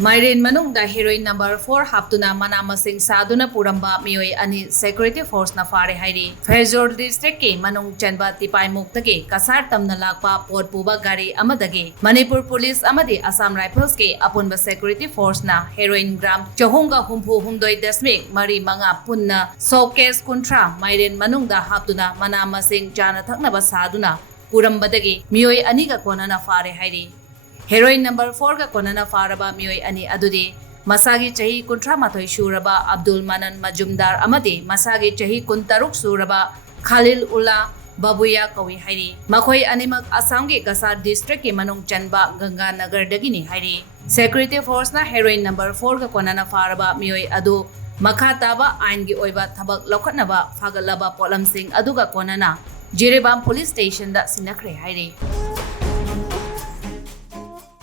Mairen Manungda Heroin number 4 Haptuna Manamasing Saduna Puramba Mioi ani Security Force na Phare Hairi. Phare District ke Manung Chanba Tipai Muktake Kasar Tamna Lakpa Port Puba Gari Amadage Manipur Police Amadi Assam Rifles ke Apunba Security Force na Heroin gram Chahunga Humpu Humdoi Desmik Mari Manga Punna Showcase Kuntra Mairen Manungda Haptuna Manamasing Jana Thaknaba Saduna Purambadagi Mioi Aniga Konana Phare Hairi. Heroin number 4 ka konana faraba mioi ani adudi masagi chahi kuntra mathoi suraba Abdul Manan Majumdar amadi masagi chahi kuntaruk suraba Khalil Ullah Babuya kawi hairi makhoi animak Assam ge Kasar district ke manung chanba Ganga Nagar dagini hairi Security Force na heroin number 4 ka konana faraba mioi adu makha taba ain gi oiba thabak lokhatnaba phagalaba polam sing aduga konana Jiribam Police Station da sinakre hairi